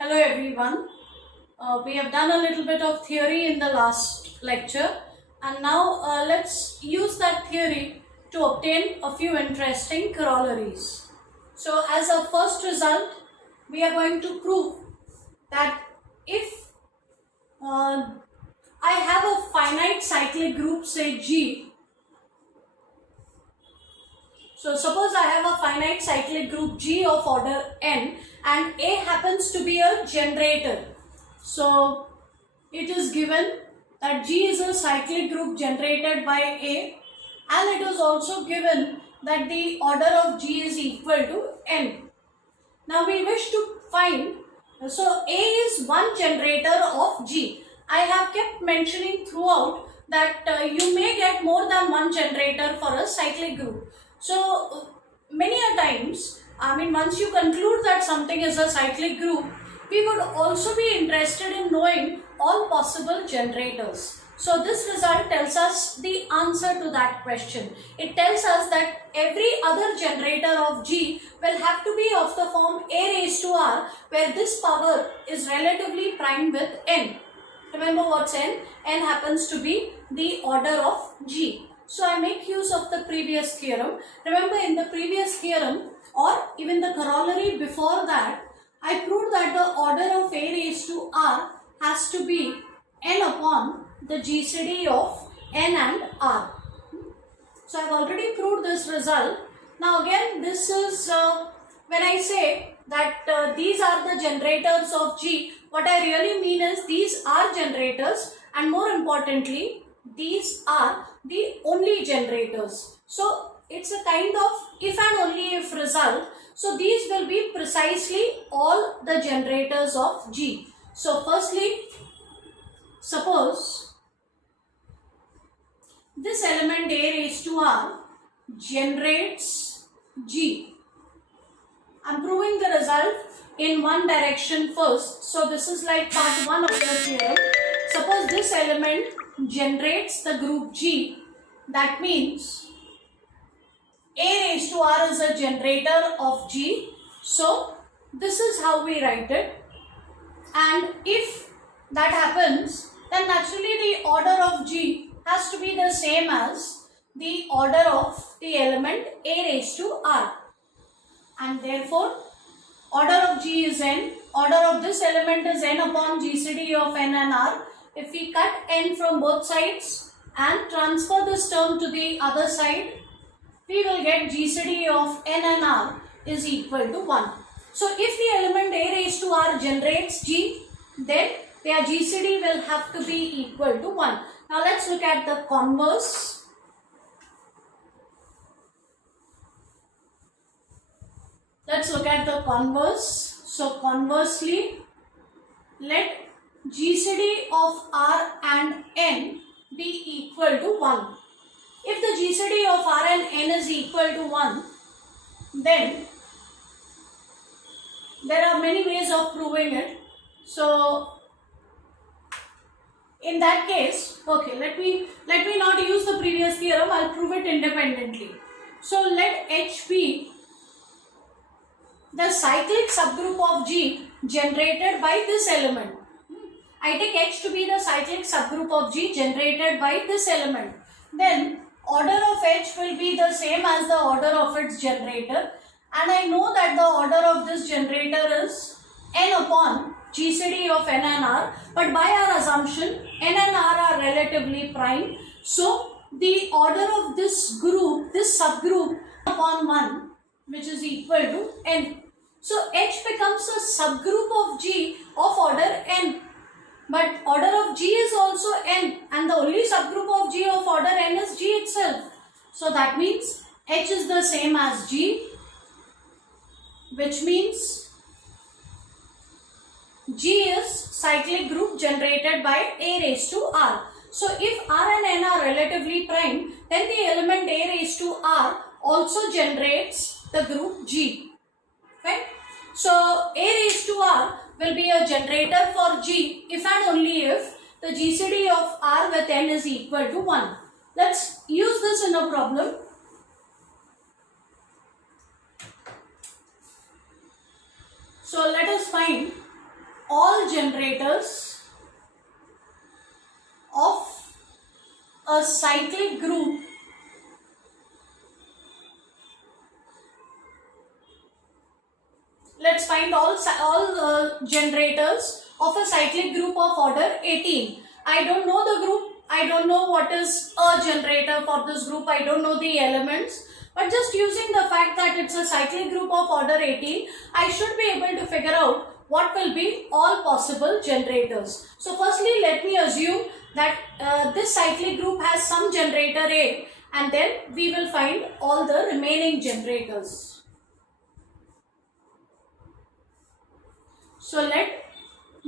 Hello everyone. We have done a little bit of theory in the last lecture, and now let's use that theory to obtain a few interesting corollaries. So as a first result, we are going to prove that if I have a finite cyclic group, say G. So suppose I have a finite cyclic group G of order n and A happens to be a generator. So it is given that G is a cyclic group generated by A, and it is also given that the order of G is equal to n. Now we wish to find, so A is one generator of G. I have kept mentioning throughout that you may get more than one generator for a cyclic group. So many a times, once you conclude that something is a cyclic group, we would also be interested in knowing all possible generators. So this result tells us the answer to that question. It tells us that every other generator of G will have to be of the form A raised to R, where this power is relatively prime with n. Remember what's n? N happens to be the order of G. So I make use of the previous theorem. Remember, in the previous theorem or even the corollary before that, I proved that the order of A raised to R has to be n upon the GCD of n and R. So I have already proved this result. Now again, this is when I say that these are the generators of G, what I really mean is these are generators, and more importantly, these are the only generators. So it's a kind of if and only if result. So these will be precisely all the generators of G. So firstly, suppose this element A raised to R generates G. I am proving the result in one direction first. So this is like part 1 of the theorem. Suppose this element generates the group G. That means A raised to R is a generator of G. So this is how we write it. And if that happens, then naturally the order of G has to be the same as the order of the element A raised to R. And therefore, order of G is n. Order of this element is n upon GCD of n and R. If we cut n from both sides and transfer this term to the other side, we will get GCD of n and R is equal to 1. So if the element A raised to R generates G, then their GCD will have to be equal to 1. Now let's look at the converse. Let's look at the converse. So conversely, let GCD of R and N be equal to 1. If the GCD of R and N is equal to 1, then there are many ways of proving it. So in that case, okay, let me not use the previous theorem. I'll prove it independently. So let H be the cyclic subgroup of G generated by this element. I take H to be the cyclic subgroup of G generated by this element. Then order of H will be the same as the order of its generator, and I know that the order of this generator is n upon GCD of n and R, but by our assumption n and R are relatively prime, so the order of this group, this subgroup upon 1, which is equal to n. So H becomes a subgroup of G of order n. But order of G is also n, and the only subgroup of G of order n is G itself. So that means H is the same as G, which means G is cyclic group generated by A raised to R. So if R and N are relatively prime, then the element A raised to R also generates the group G. Right? So A raised to R will be a generator for G if and only if the GCD of R with N is equal to 1. Let's use this in a problem. So let us find all generators of a cyclic group let's find all generators of a cyclic group of order 18. I don't know the group, I don't know what is a generator for this group, I don't know the elements, but just using the fact that it's a cyclic group of order 18, I should be able to figure out what will be all possible generators. So firstly, let me assume that this cyclic group has some generator A, and then we will find all the remaining generators. So let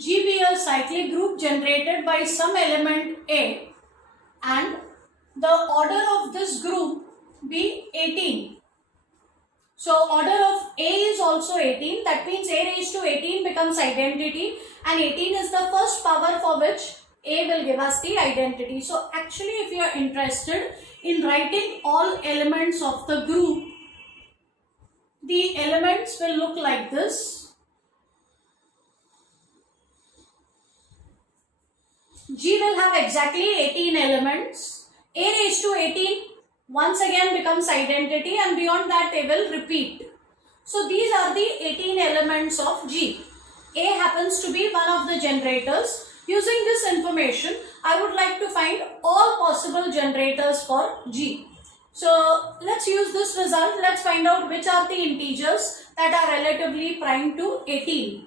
G be a cyclic group generated by some element A, and the order of this group be 18. So order of A is also 18. That means A raised to 18 becomes identity, and 18 is the first power for which A will give us the identity. So actually, if you are interested in writing all elements of the group, the elements will look like this. G will have exactly 18 elements. A raised to 18 once again becomes identity, and beyond that they will repeat. So these are the 18 elements of G. A happens to be one of the generators. Using this information, I would like to find all possible generators for G. So let's use this result. Let's find out which are the integers that are relatively prime to 18.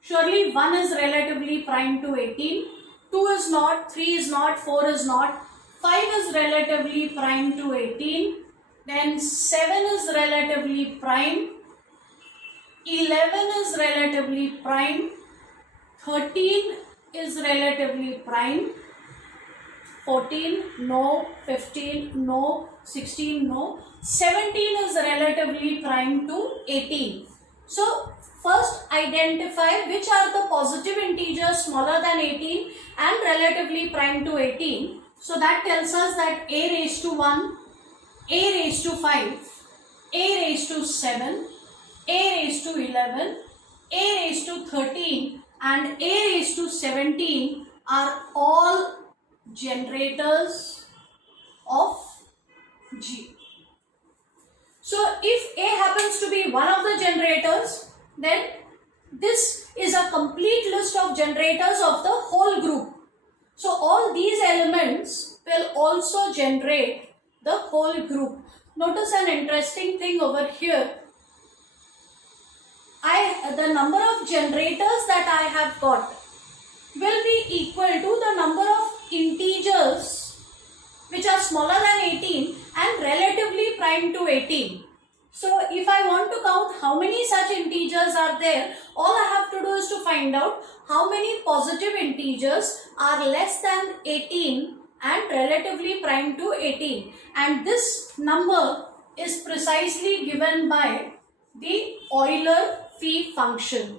Surely 1 is relatively prime to 18. 2 is not, 3 is not, 4 is not, 5 is relatively prime to 18, then 7 is relatively prime, 11 is relatively prime, 13 is relatively prime, 14 no, 15 no, 16 no, 17 is relatively prime to 18. So first identify which are the positive integers smaller than 18 and relatively prime to 18. So that tells us that A raised to 1, A raised to 5, A raised to 7, A raised to 11, A raised to 13 and A raised to 17 are all generators of G. So if A happens to be one of the generators, then this is a complete list of generators of the whole group. So all these elements will also generate the whole group. Notice an interesting thing over here. The number of generators that I have got will be equal to the number of integers which are smaller than 18 and relatively prime to 18. So if I want to count how many such integers are there, all I have to do is to find out how many positive integers are less than 18 and relatively prime to 18. And this number is precisely given by the Euler phi function.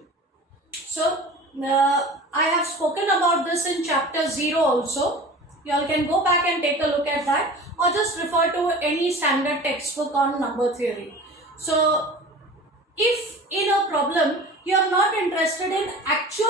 So I have spoken about this in chapter 0 also. You all can go back and take a look at that, or just refer to any standard textbook on number theory. So if in a problem you are not interested in actual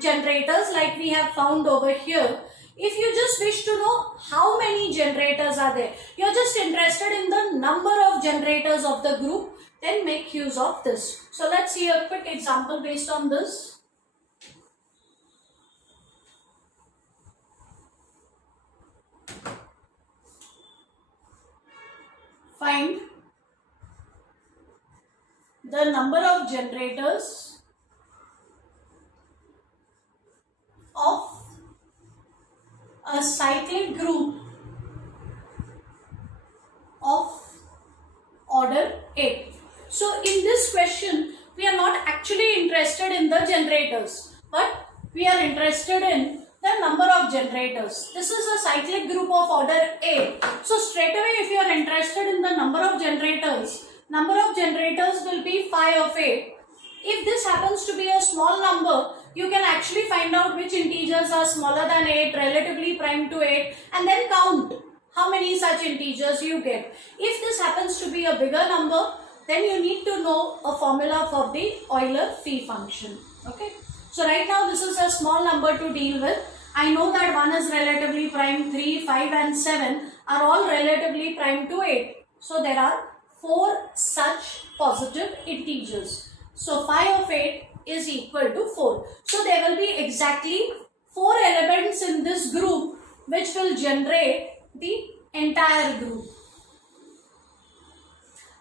generators like we have found over here, if you just wish to know how many generators are there, you are just interested in the number of generators of the group, then make use of this. So let's see a quick example based on this. Find the number of generators of a cyclic group of order A. So in this question, we are not actually interested in the generators, but we are interested in the number of generators. This is a cyclic group of order A. So straight away, if you are interested in the number of generators will be phi of A. If this happens to be a small number, you can actually find out which integers are smaller than 8, relatively prime to 8, and then count how many such integers you get. If this happens to be a bigger number, then you need to know a formula for the Euler phi function. Okay. So right now this is a small number to deal with. I know that 1 is relatively prime, 3, 5 and 7 are all relatively prime to 8. So there are 4 such positive integers. So phi of 8 is equal to 4. So there will be exactly 4 elements in this group which will generate the entire group.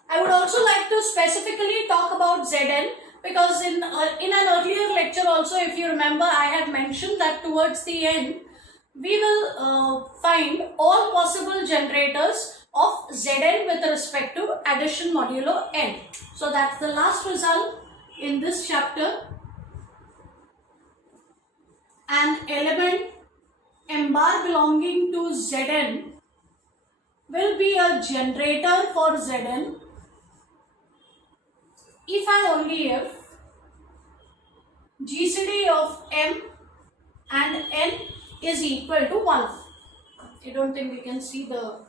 I would also like to specifically talk about Zn, because in an earlier lecture also, if you remember, I had mentioned that towards the end we will find all possible generators of Zn with respect to addition modulo n. So that's the last result in this chapter. An element m bar belonging to Zn will be a generator for Zn if and only if GCD of m and n is equal to 1. I don't think we can see the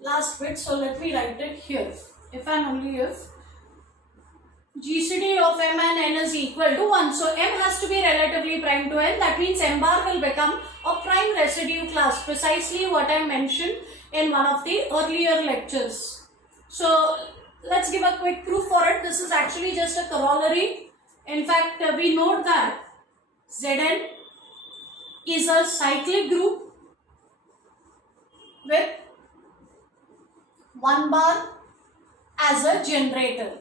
last bit, so let me write it here. If and only if GCD of m and n is equal to 1. So m has to be relatively prime to n. That means m bar will become a prime residue class, precisely what I mentioned in one of the earlier lectures. So let's give a quick proof for it. This is actually just a corollary. In fact, we note that Zn is a cyclic group with 1 bar as a generator.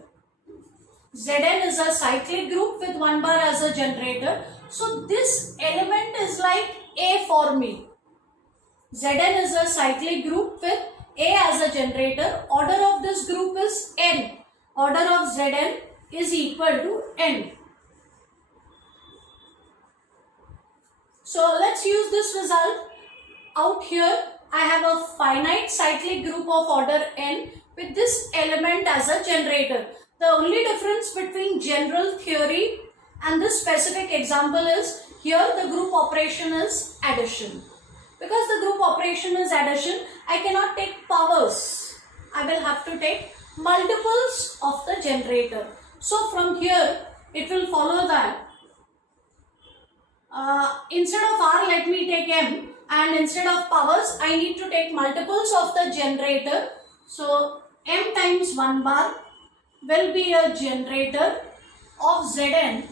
Zn is a cyclic group with 1 bar as a generator. So this element is like A for me. Zn is a cyclic group with A as a generator. Order of this group is n. Order of Zn is equal to n. So let's use this result. Out here I have a finite cyclic group of order n with this element as a generator. The only difference between general theory and this specific example is here the group operation is addition. Because the group operation is addition, I cannot take powers. I will have to take multiples of the generator. So from here it will follow that instead of r, let me take m, and instead of powers I need to take multiples of the generator. So m times 1 bar will be a generator of Zn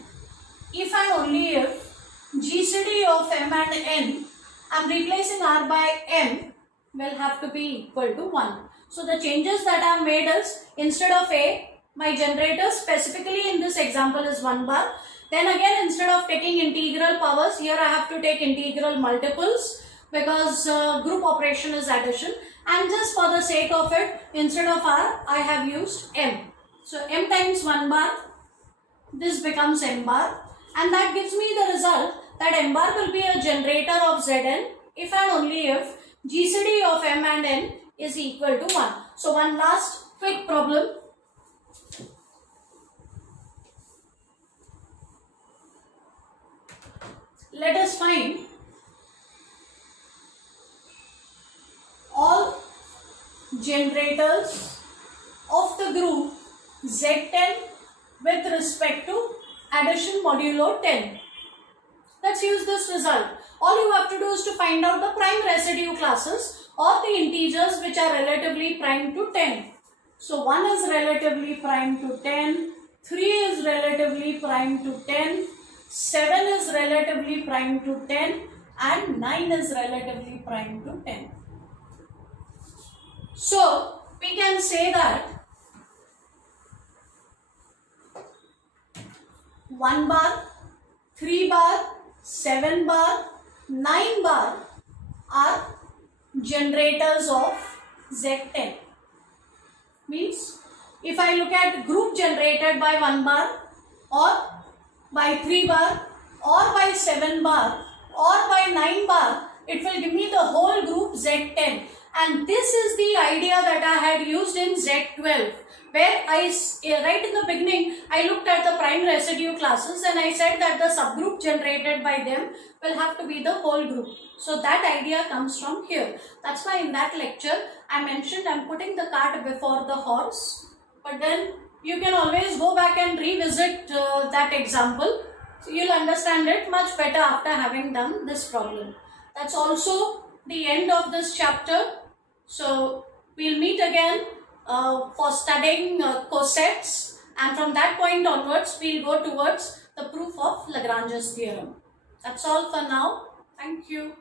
if and only if GCD of m and n, I am replacing r by m, will have to be equal to 1. So the changes that I have made is, instead of a, my generator specifically in this example is 1 bar. Then again, instead of taking integral powers, here I have to take integral multiples because group operation is addition. And just for the sake of it, instead of r, I have used m. So m times 1 bar, this becomes m bar, and that gives me the result that m bar will be a generator of Zn if and only if GCD of m and n is equal to 1. So one last quick problem. Let us find all generators of the group Z10 with respect to addition modulo 10. Let's use this result. All you have to do is to find out the prime residue classes or the integers which are relatively prime to 10. So 1 is relatively prime to 10, 3 is relatively prime to 10, 7 is relatively prime to 10 and 9 is relatively prime to 10. So we can say that 1 bar, 3 bar, 7 bar, 9 bar are generators of Z10. Means if I look at group generated by 1 bar or by 3 bar or by 7 bar or by 9 bar, it will give me the whole group Z10. And this is the idea that I had used in Z12, where right in the beginning I looked at the prime residue classes and I said that the subgroup generated by them will have to be the whole group. So that idea comes from here. That's why in that lecture I mentioned I'm putting the cart before the horse, but then you can always go back and revisit that example. So you'll understand it much better after having done this problem. That's also the end of this chapter. So we'll meet again for studying cosets, and from that point onwards we'll go towards the proof of Lagrange's theorem. That's all for now. Thank you.